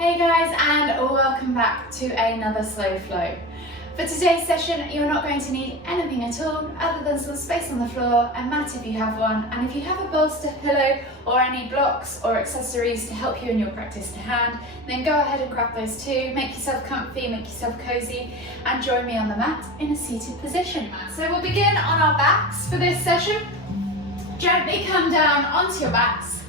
Hey guys, and welcome back to another Slow Flow. For today's session, you're not going to need anything at all other than some space on the floor, a mat if you have one, and if you have a bolster pillow or any blocks or accessories to help you in your practice to hand, then go ahead and grab those too. Make yourself comfy, make yourself cozy, and join me on the mat in a seated position. So we'll begin on our backs for this session. Gently come down onto your backs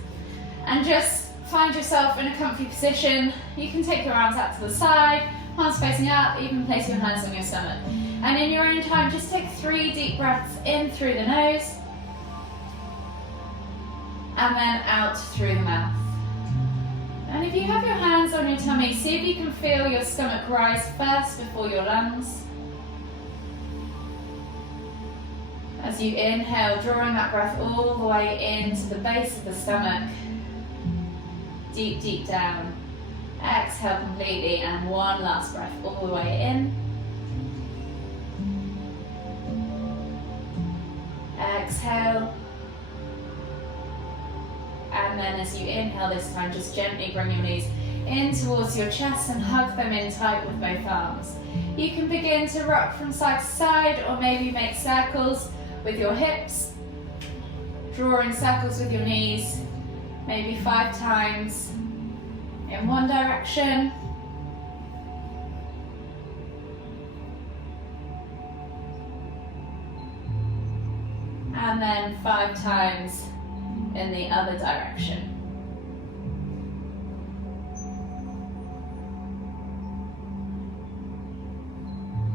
and just find yourself in a comfy position. You can take your arms out to the side, palms facing up, even place your hands on your stomach. And in your own time, just take 3 deep breaths in through the nose and then out through the mouth. And if you have your hands on your tummy, see if you can feel your stomach rise first before your lungs. As you inhale, drawing that breath all the way into the base of the stomach. Deep, deep down. Exhale completely, and one last breath all the way in. Exhale. And then as you inhale this time, just gently bring your knees in towards your chest and hug them in tight with both arms. You can begin to rock from side to side, or maybe make circles with your hips, drawing circles with your knees, maybe 5 times in one direction. And then 5 times in the other direction.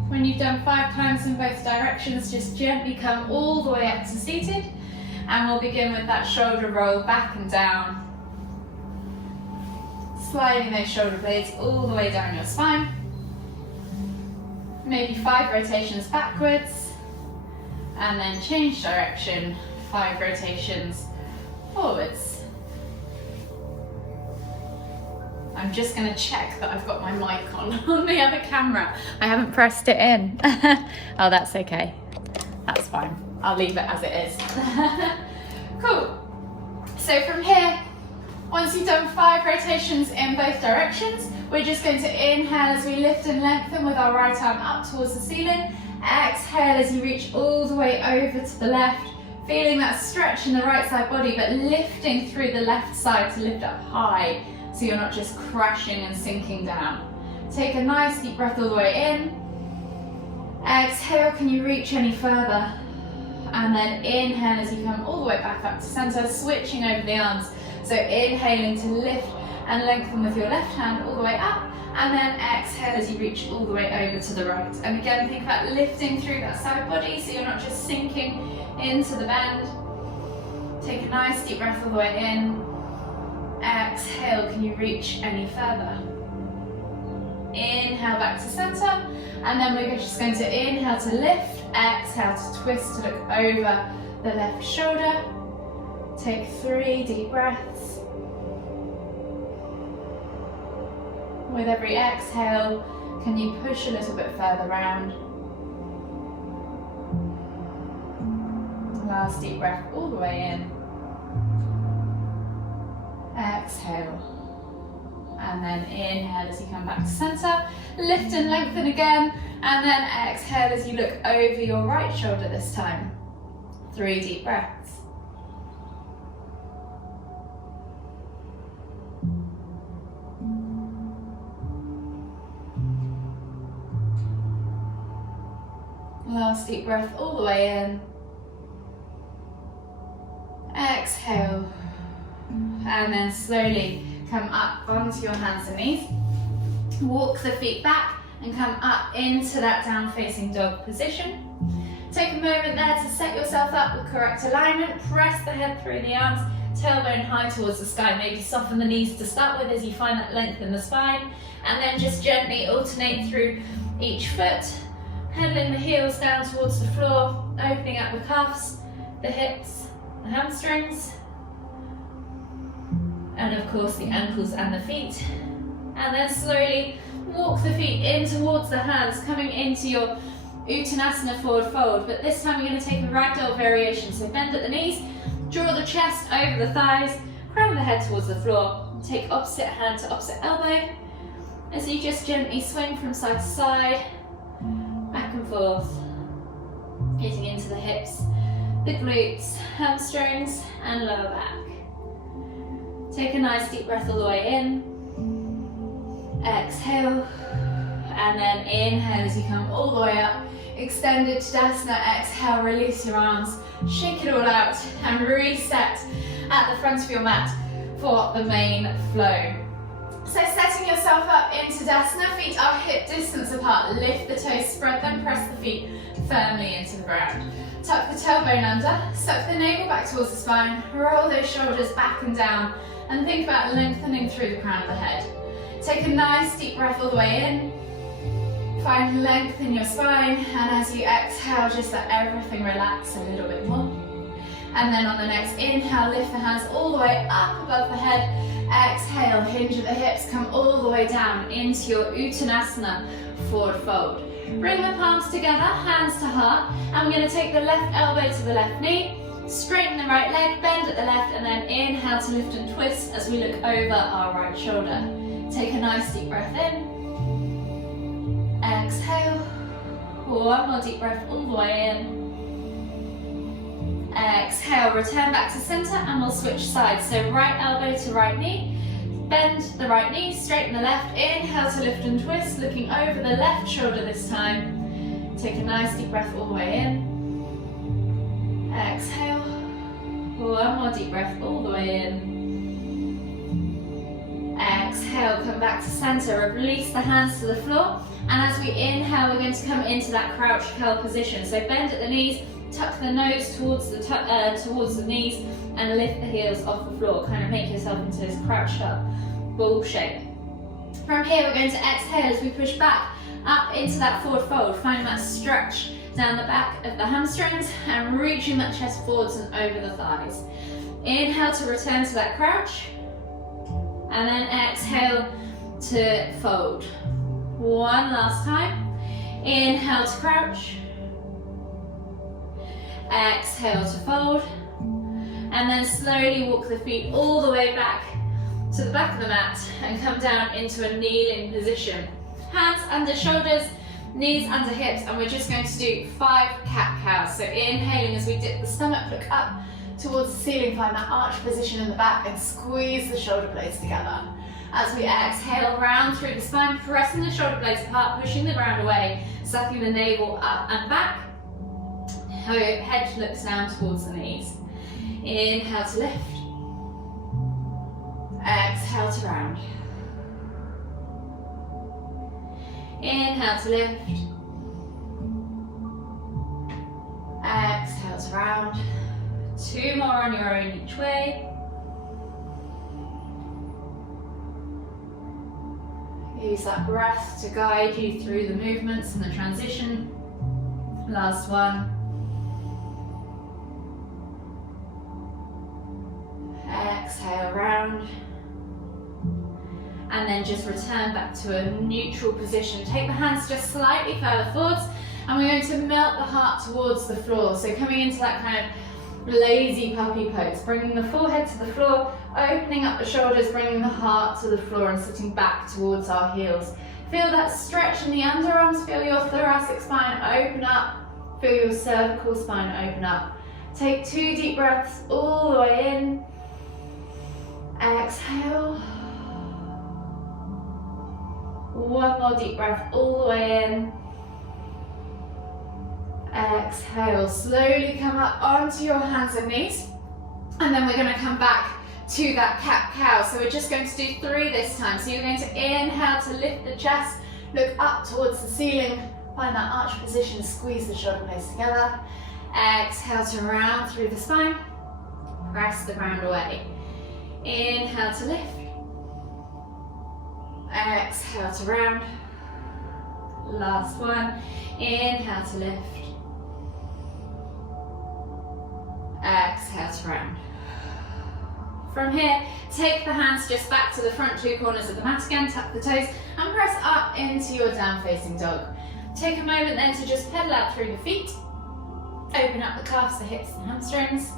When you've done 5 times in both directions, just gently come all the way up to seated, and we'll begin with that shoulder roll back and down, sliding those shoulder blades all the way down your spine. Maybe 5 rotations backwards, and then change direction, 5 rotations forwards. I'm just going to check that I've got my mic on the other camera. I haven't pressed it in. Oh, that's okay. That's fine. I'll leave it as it is. Cool. So from here, once you've done 5 rotations in both directions, we're just going to inhale as we lift and lengthen with our right arm up towards the ceiling. Exhale as you reach all the way over to the left, feeling that stretch in the right side body, but lifting through the left side to lift up high, so you're not just crashing and sinking down. Take a nice deep breath all the way in. Exhale, can you reach any further? And then inhale as you come all the way back up to center, switching over the arms. So inhaling to lift and lengthen with your left hand all the way up, and then exhale as you reach all the way over to the right. And again, think about lifting through that side body so you're not just sinking into the bend. Take a nice deep breath all the way in. Exhale, can you reach any further? Inhale back to center, and then we're just going to inhale to lift, exhale to twist to look over the left shoulder. Take 3 deep breaths. With every exhale, can you push a little bit further round? Last deep breath all the way in. Exhale. And then inhale as you come back to center. Lift and lengthen again. And then exhale as you look over your right shoulder this time. 3 deep breaths. Last deep breath all the way in. Exhale. And then slowly come up onto your hands and knees. Walk the feet back and come up into that down facing dog position. Take a moment there to set yourself up with correct alignment. Press the head through the arms, tailbone high towards the sky. Maybe soften the knees to start with as you find that length in the spine. And then just gently alternate through each foot, pedaling the heels down towards the floor, opening up the calves, the hips, the hamstrings, and of course the ankles and the feet. And then slowly walk the feet in towards the hands, coming into your Uttanasana forward fold. But this time we're going to take a ragdoll variation. So bend at the knees, draw the chest over the thighs, crown the head towards the floor. Take opposite hand to opposite elbow, as you just gently swing from side to side, back and forth, getting into the hips, the glutes, hamstrings, and lower back. Take a nice deep breath all the way in, exhale, and then inhale as you come all the way up, extended Tadasana, exhale, release your arms, shake it all out, and reset at the front of your mat for the main flow. So setting yourself up in Tadasana, feet are hip distance apart, lift the toes, spread them, press the feet firmly into the ground. Tuck the tailbone under, suck the navel back towards the spine, roll those shoulders back and down, and think about lengthening through the crown of the head. Take a nice deep breath all the way in, find length in your spine, and as you exhale, just let everything relax a little bit more. And then on the next inhale, lift the hands all the way up above the head. Exhale, hinge at the hips, come all the way down into your Uttanasana, forward fold. Bring the palms together, hands to heart, and we're going to take the left elbow to the left knee, straighten the right leg, bend at the left, and then inhale to lift and twist as we look over our right shoulder. Take a nice deep breath in. Exhale. One more deep breath all the way in. Exhale, return back to center, and we'll switch sides. So right elbow to right knee, bend the right knee, straighten the left, inhale to lift and twist, looking over the left shoulder this time. Take a nice deep breath all the way in. Exhale. One more deep breath all the way in. Exhale, come back to center, release the hands to the floor, and as we inhale, we're going to come into that crouch curl position. So bend at the knees, tuck the nose towards the knees, and lift the heels off the floor. Kind of make yourself into this crouched up ball shape. From here, we're going to exhale as we push back up into that forward fold. Find that stretch down the back of the hamstrings and reaching that chest forwards and over the thighs. Inhale to return to that crouch, and then exhale to fold. One last time. Inhale to crouch. Exhale to fold. And then slowly walk the feet all the way back to the back of the mat and come down into a kneeling position. Hands under shoulders, knees under hips, and we're just going to do 5 cat-cows. So inhaling as we dip the stomach, look up towards the ceiling, find that arch position in the back and squeeze the shoulder blades together. As we exhale, round through the spine, pressing the shoulder blades apart, pushing the ground away, sucking the navel up and back. Head looks down towards the knees. Inhale to lift. Exhale to round. Inhale to lift. Exhale to round. 2 more on your own each way. Use that breath to guide you through the movements and the transition. Last one. Exhale, round. And then just return back to a neutral position. Take the hands just slightly further forwards, and we're going to melt the heart towards the floor. So coming into that kind of lazy puppy pose, bringing the forehead to the floor, opening up the shoulders, bringing the heart to the floor and sitting back towards our heels. Feel that stretch in the underarms, feel your thoracic spine open up, feel your cervical spine open up. Take 2 deep breaths all the way in. Exhale. 1 more deep breath all the way in. Exhale, slowly come up onto your hands and knees, and then we're going to come back to that cat-cow. So we're just going to do 3 this time. So you're going to inhale to lift the chest, look up towards the ceiling, find that arch position, squeeze the shoulder blades together. Exhale to round through the spine, press the ground away. Inhale to lift. Exhale to round. Last one. Inhale to lift. Exhale to round. From here, take the hands just back to the front 2 corners of the mat again, tuck the toes, and press up into your down-facing dog. Take a moment then to just pedal out through the feet. Open up the calves, the hips, and hamstrings.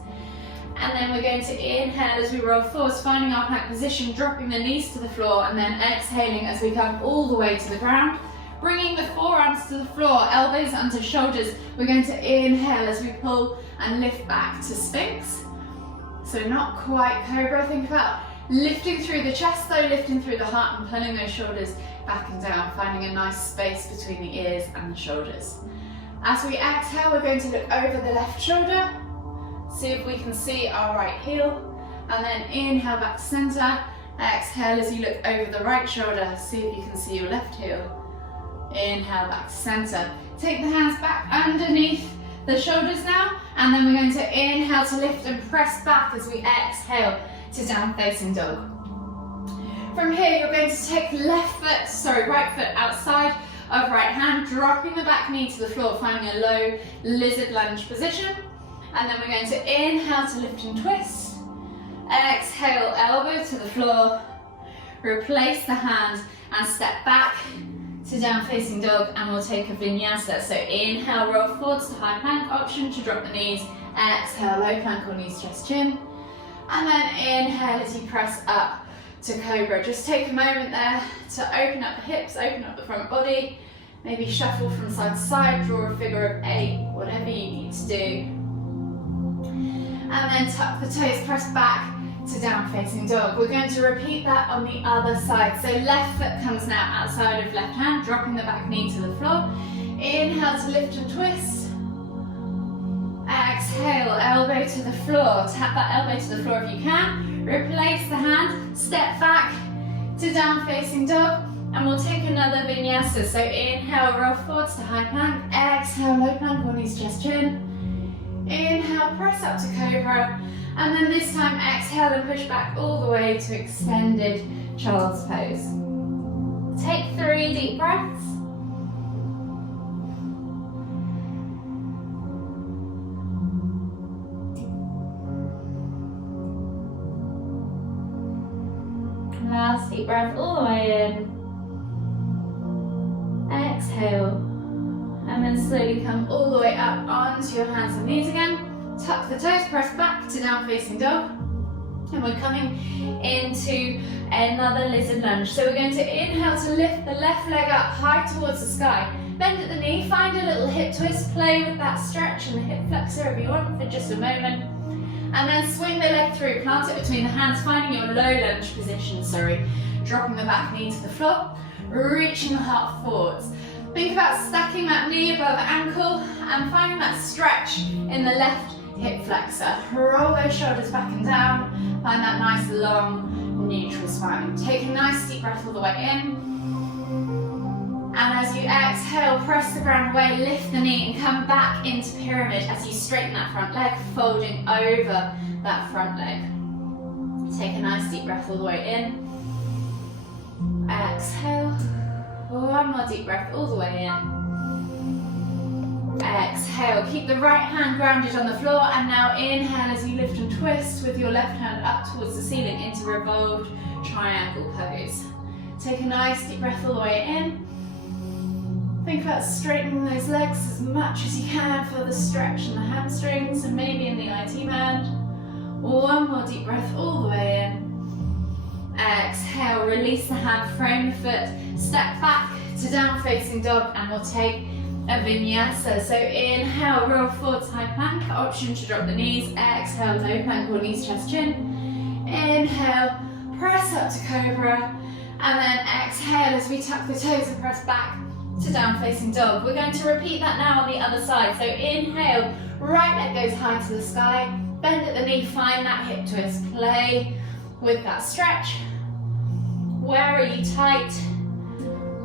And then we're going to inhale as we roll forwards, finding our plank position, dropping the knees to the floor, and then exhaling as we come all the way to the ground. Bringing the forearms to the floor, elbows onto shoulders. We're going to inhale as we pull and lift back to Sphinx. So not quite Cobra. Think about lifting through the chest though, lifting through the heart and pulling those shoulders back and down, finding a nice space between the ears and the shoulders. As we exhale, we're going to look over the left shoulder, see if we can see our right heel, and then inhale back to center. Exhale as you look over the right shoulder, see if you can see your left heel. Inhale back to center. Take the hands back underneath the shoulders now, and then we're going to inhale to lift and press back as we exhale to down facing dog. From here, you're going to take right foot outside of right hand, dropping the back knee to the floor, finding a low lizard lunge position. And then we're going to inhale to lift and twist. Exhale, elbow to the floor. Replace the hand and step back to down facing dog, and we'll take a vinyasa. So inhale, roll forwards to high plank, option to drop the knees. Exhale, low plank or knees, chest, chin. And then inhale as you press up to Cobra. Just take a moment there to open up the hips, open up the front body, maybe shuffle from side to side, draw a figure of 8, whatever you need to do. And then tuck the toes, press back to down facing dog. We're going to repeat that on the other side. So left foot comes now outside of left hand, dropping the back knee to the floor. Inhale to lift and twist. Exhale, elbow to the floor. Tap that elbow to the floor if you can. Replace the hand, step back to down facing dog, and we'll take another vinyasa. So inhale, roll forwards to high plank. Exhale, low plank or knees, chest, chin. Inhale, press up to Cobra. And then this time, exhale and push back all the way to extended child's pose. Take 3 deep breaths. Last deep breath all the way in. Exhale. And then slowly come all the way up onto your hands and knees again. Tuck the toes, press back to down facing dog. And we're coming into another lizard lunge. So we're going to inhale to lift the left leg up high towards the sky. Bend at the knee, find a little hip twist, play with that stretch in the hip flexor if you want for just a moment. And then swing the leg through, plant it between the hands, finding your low lunge position, dropping the back knee to the floor, reaching the heart forwards. Think about stacking that knee above ankle and finding that stretch in the left hip flexor. Roll those shoulders back and down, find that nice long neutral spine. Take a nice deep breath all the way in. And as you exhale, press the ground away, lift the knee and come back into pyramid as you straighten that front leg, folding over that front leg. Take a nice deep breath all the way in. Exhale. One more deep breath all the way in. Exhale. Keep the right hand grounded on the floor, and now inhale as you lift and twist with your left hand up towards the ceiling into revolved triangle pose. Take a nice deep breath all the way in. Think about straightening those legs as much as you can. Feel the stretch in the hamstrings and maybe in the IT band. One more deep breath all the way in. Exhale, release the hand, frame the foot, step back to down facing dog, and we'll take a vinyasa. So inhale, roll forwards, high plank, option to drop the knees. Exhale, low plank or knees, chest, chin. Inhale, press up to Cobra, and then exhale as we tuck the toes and press back to down facing dog. We're going to repeat that now on the other side. So inhale, right leg goes high to the sky, bend at the knee, find that hip twist, play with that stretch. Where are you tight?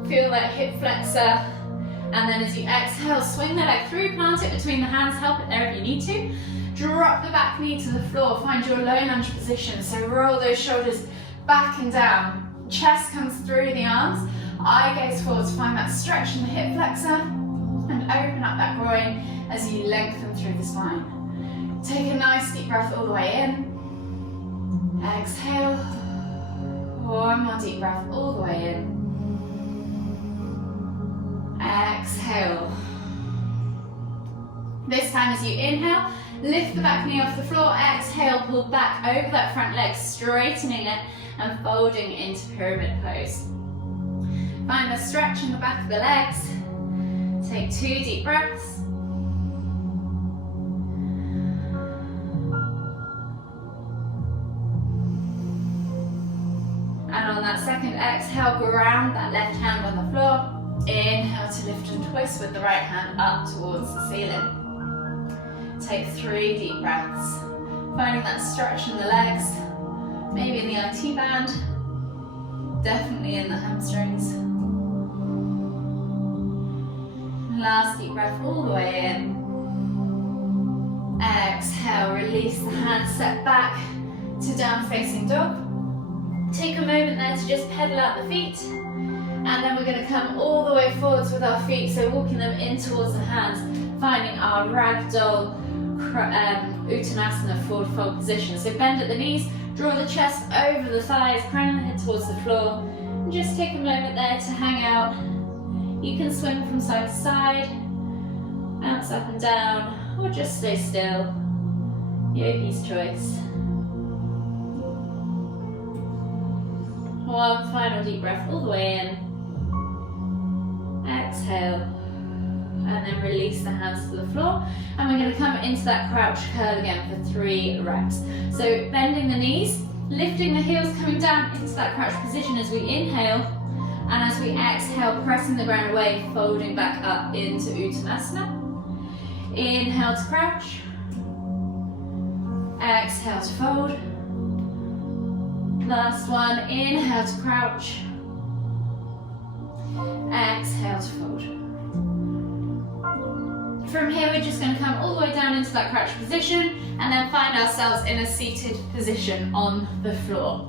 Feel that hip flexor. And then as you exhale, swing the leg through, plant it between the hands, help it there if you need to. Drop the back knee to the floor, find your low lunge position. So roll those shoulders back and down. Chest comes through the arms. Eye gaze forwards, find that stretch in the hip flexor and open up that groin as you lengthen through the spine. Take a nice deep breath all the way in. Exhale. One more deep breath all the way in. Exhale. This time as you inhale, Lift the back knee off the floor, exhale, pull back over that front leg, straightening it and folding into pyramid pose. Find the stretch in the back of the legs. Take 2 deep breaths. And on that second exhale, ground that left hand on the floor. Inhale to lift and twist with the right hand up towards the ceiling. Take 3 deep breaths. Finding that stretch in the legs, maybe in the IT band, definitely in the hamstrings. Last deep breath all the way in. Exhale, release the hands, step back to down facing dog. Take a moment there to just pedal out the feet. And then we're going to come all the way forwards with our feet, so walking them in towards the hands, finding our ragdoll Uttanasana forward fold position. So bend at the knees, draw the chest over the thighs, crown the head towards the floor, and just take a moment there to hang out. You can swing from side to side, bounce up and down, or just stay still. Yogi's choice. One final deep breath all the way in. Exhale. And then release the hands to the floor. And we're going to come into that crouch curl again for 3 reps. So bending the knees, lifting the heels, coming down into that crouch position as we inhale. And as we exhale, pressing the ground away, folding back up into Uttanasana. Inhale to crouch. Exhale to fold. Last one, inhale to crouch. Exhale to fold. From here, we're just going to come all the way down into that crouch position and then find ourselves in a seated position on the floor.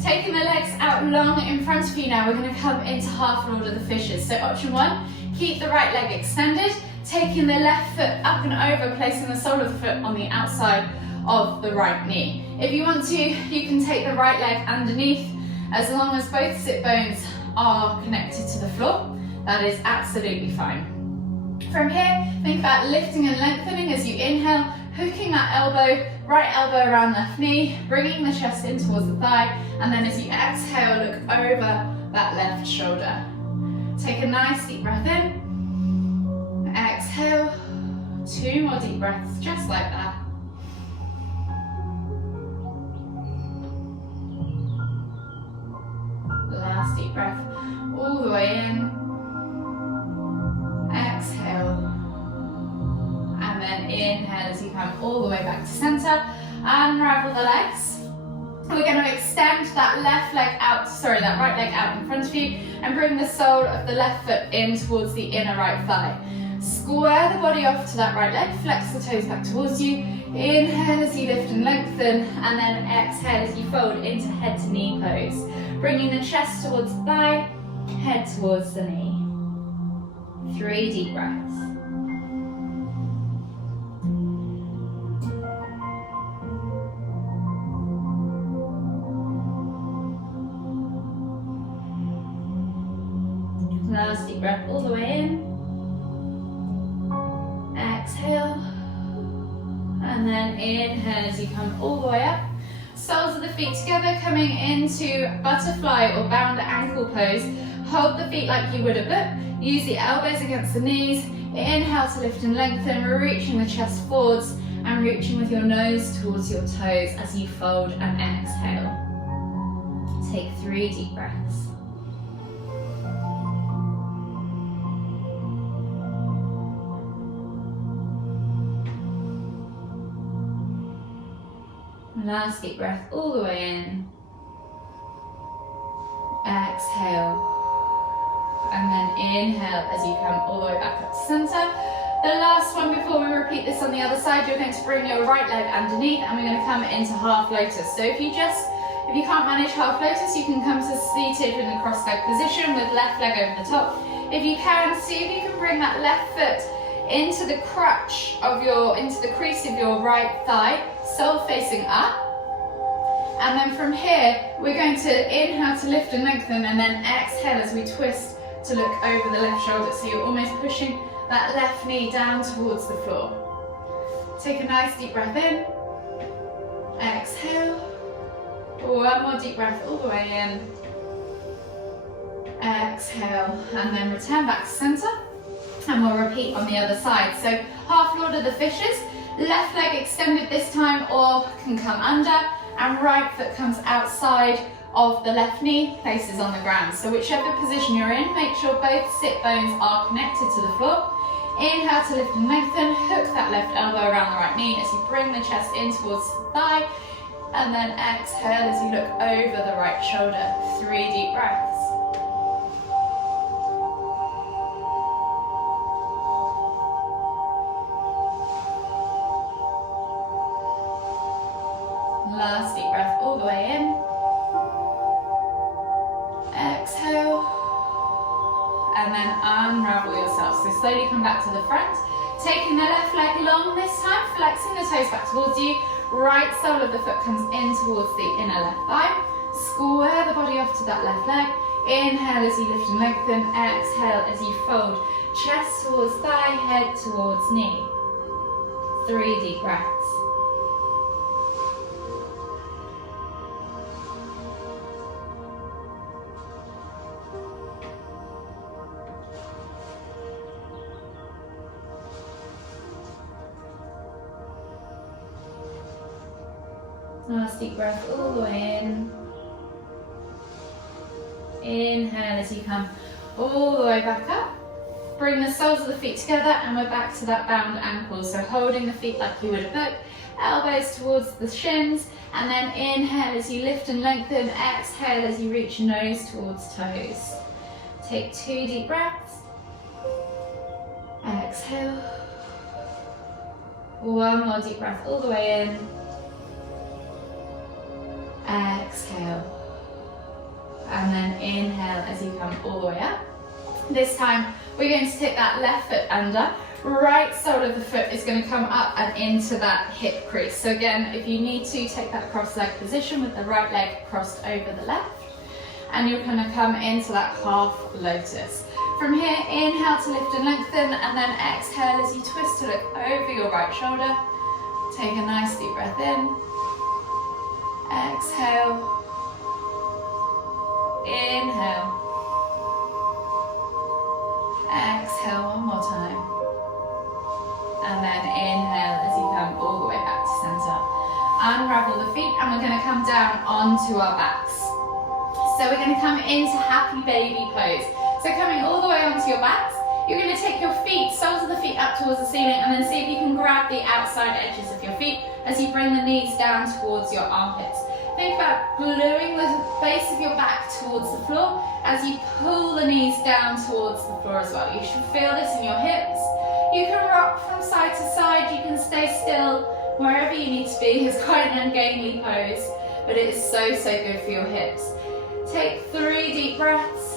Taking the legs out long in front of you now, we're going to come into half Lord of the Fishes. So option 1, keep the right leg extended, taking the left foot up and over, placing the sole of the foot on the outside of the right knee. If you want to, you can take the right leg underneath, as long as both sit bones are connected to the floor. That is absolutely fine. From here, think about lifting and lengthening as you inhale, hooking that elbow, right elbow around left knee, bringing the chest in towards the thigh, and then as you exhale, look over that left shoulder. Take a nice deep breath in, exhale, 2 more deep breaths, just like that. Last deep breath, all the way in, exhale, and then inhale as you come all the way back to center. Unravel the legs. We're going to extend that left leg out, that right leg out in front of you, and bring the sole of the left foot in towards the inner right thigh. Square the body off to that right leg, flex the toes back towards you. Inhale as you lift and lengthen, and then exhale as you fold into head to knee pose. Bringing the chest towards the thigh, head towards the knee. 3 deep breaths. Last deep breath all the way in. Exhale. And then inhale as you come all the way up. Soles of the feet together, coming into butterfly or bound ankle pose. Hold the feet like you would a book. Use the elbows against the knees. Inhale to lift and lengthen, reaching the chest forwards and reaching with your nose towards your toes as you fold and exhale. Take 3 deep breaths. Last deep breath all the way in. Exhale. And then inhale as you come all the way back up to center. The last one before we repeat this on the other side, you're going to bring your right leg underneath and we're going to come into half lotus. So if you can't manage half lotus, you can come to seated in the cross leg position with left leg over the top. If you can, see if you can bring that left foot into the crutch of into the crease of your right thigh, sole facing up. And then from here, we're going to inhale to lift and lengthen, and then exhale as we twist to look over the left shoulder. So you're almost pushing that left knee down towards the floor. Take a nice deep breath in. Exhale. One more deep breath all the way in. Exhale. And then return back to center. And we'll repeat on the other side. So half lord of the fishes. Left leg extended this time or can come under. And right foot comes outside of the left knee, places on the ground. So whichever position you're in, make sure both sit bones are connected to the floor. Inhale to lift and lengthen, hook that left elbow around the right knee as you bring the chest in towards the thigh, and then exhale as you look over the right shoulder. 3 deep breaths. Last deep breath all the way in. Exhale. And then unravel yourself. So slowly come back to the front. Taking the left leg long this time, flexing the toes back towards you. Right sole of the foot comes in towards the inner left thigh. Square the body off to that left leg. Inhale as you lift and lengthen. Exhale as you fold. Chest towards thigh, head towards knee. 3 deep breaths. Last deep breath all the way in. Inhale as you come all the way back up. Bring the soles of the feet together and we're back to that bound ankle. So holding the feet like you would a book, elbows towards the shins, and then inhale as you lift and lengthen, exhale as you reach nose towards toes. Take 2 deep breaths. Exhale. 1 more deep breath all the way in. Exhale. And then inhale as you come all the way up. This time we're going to take that left foot under. Right sole of the foot is going to come up and into that hip crease. So again, if you need to, take that cross leg position with the right leg crossed over the left. And you're going to come into that half lotus. From here, inhale to lift and lengthen, and then exhale as you twist to look over your right shoulder. Take a nice deep breath in. Exhale. Inhale. Exhale 1 more time. And then inhale as you come all the way back to center. Unravel the feet and we're going to come down onto our backs. So we're going to come into happy baby pose. So coming all the way onto your backs, you're going to take your feet, soles of the feet up towards the ceiling, and then see if you can grab the outside edges of your feet as you bring the knees down towards your armpits. Think about gluing the base of your back towards the floor as you pull the knees down towards the floor as well. You should feel this in your hips. You can rock from side to side, you can stay still wherever you need to be. It's quite an ungainly pose, but it is so good for your hips. Take 3 deep breaths.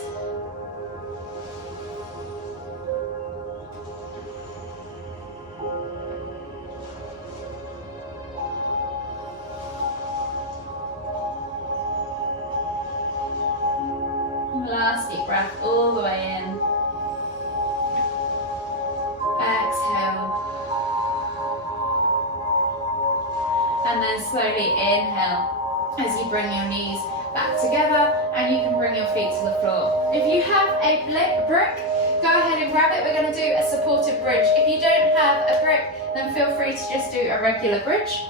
Last deep breath all the way in. Exhale. And then slowly inhale as you bring your knees back together and you can bring your feet to the floor. If you have a brick, go ahead and grab it. We're going to do a supported bridge. If you don't have a brick, then feel free to just do a regular bridge.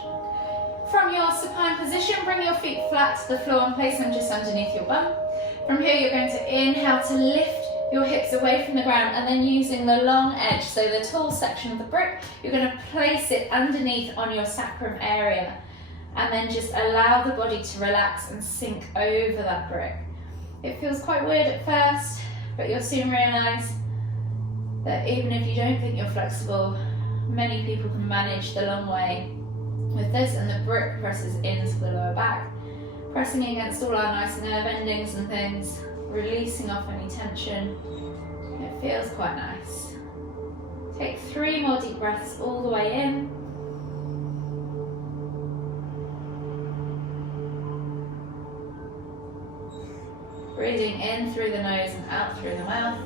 From your supine position, bring your feet flat to the floor and place them just underneath your bum. From here, you're going to inhale to lift your hips away from the ground, and then using the long edge, so the tall section of the brick, you're going to place it underneath on your sacrum area, and then just allow the body to relax and sink over that brick. It feels quite weird at first, but you'll soon realise that even if you don't think you're flexible, many people can manage the long way with this, and the brick presses into the lower back, pressing against all our nice nerve endings and things, releasing off any tension. It feels quite nice. Take 3 more deep breaths all the way in. Breathing in through the nose and out through the mouth.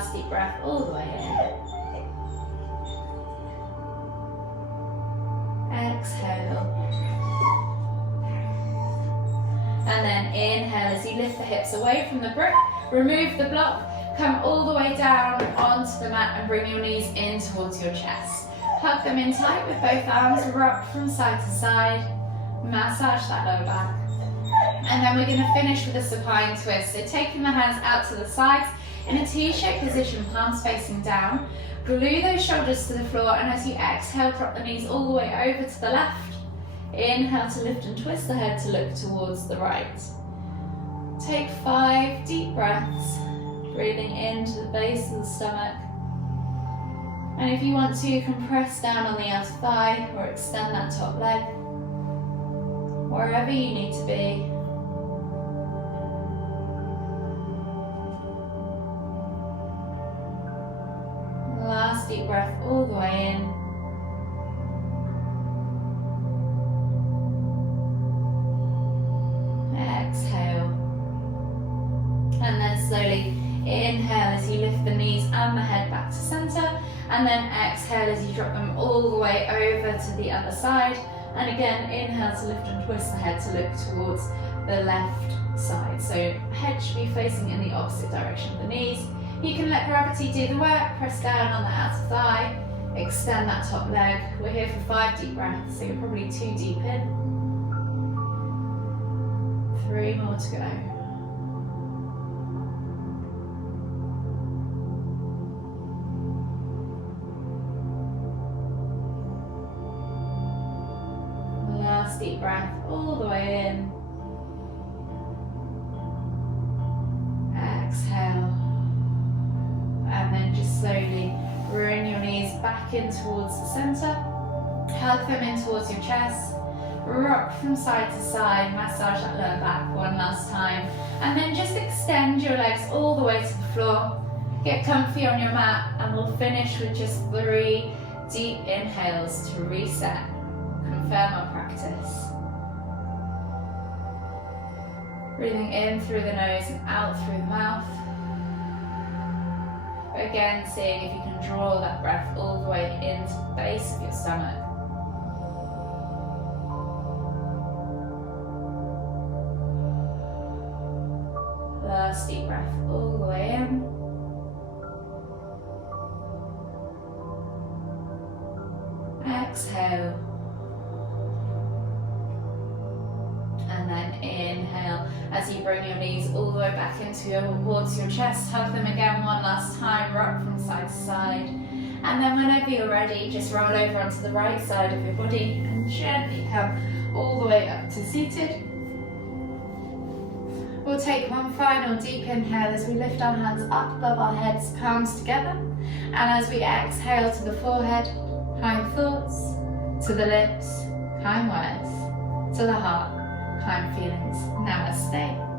last deep breath all the way in. Exhale. And then inhale as you lift the hips away from the brick, remove the block, come all the way down onto the mat and bring your knees in towards your chest. Hug them in tight with both arms, rock from side to side, massage that lower back. And then we're going to finish with a supine twist. So taking the hands out to the sides in a T-shaped position, palms facing down, glue those shoulders to the floor, and as you exhale, drop the knees all the way over to the left. Inhale to lift and twist the head to look towards the right. Take 5 deep breaths, breathing into the base of the stomach. And if you want to, you can press down on the outer thigh or extend that top leg, wherever you need to be. Last deep breath all the way in. Exhale. And then slowly inhale as you lift the knees and the head back to center. And then exhale as you drop them all the way over to the other side. And again, inhale to lift and twist the head to look towards the left side. So head should be facing in the opposite direction of the knees. You can let gravity do the work, press down on the outer thigh, extend that top leg. We're here for 5 deep breaths, so you're probably 2 deep in. 3 more to go. Last deep breath all the way in. Exhale. And then just slowly bring your knees back in towards the center. Hug them in towards your chest. Rock from side to side, massage that lower back one last time. And then just extend your legs all the way to the floor. Get comfy on your mat, and we'll finish with just 3 deep inhales to reset. Confirm our practice. Breathing in through the nose and out through the mouth. Again, seeing if you can draw that breath all the way into the base of your stomach. Last deep breath all the way in. Exhale. And then inhale as you bring your knees all the way back towards your chest. Hug them again one last time, rock from side to side. And then whenever you're ready, just roll over onto the right side of your body and gently come all the way up to seated. We'll take one final deep inhale as we lift our hands up above our heads, palms together. And as we exhale to the forehead, kind thoughts, to the lips, kind words, to the heart, kind feelings. Namaste.